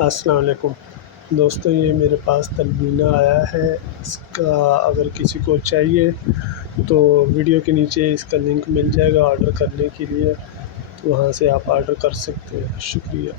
अस्सलाम वालेकुम दोस्तों, ये मेरे पास तलबीना आया है। इसका अगर किसी को चाहिए तो वीडियो के नीचे इसका लिंक मिल जाएगा ऑर्डर करने के लिए, तो वहाँ से आप ऑर्डर कर सकते हैं। शुक्रिया।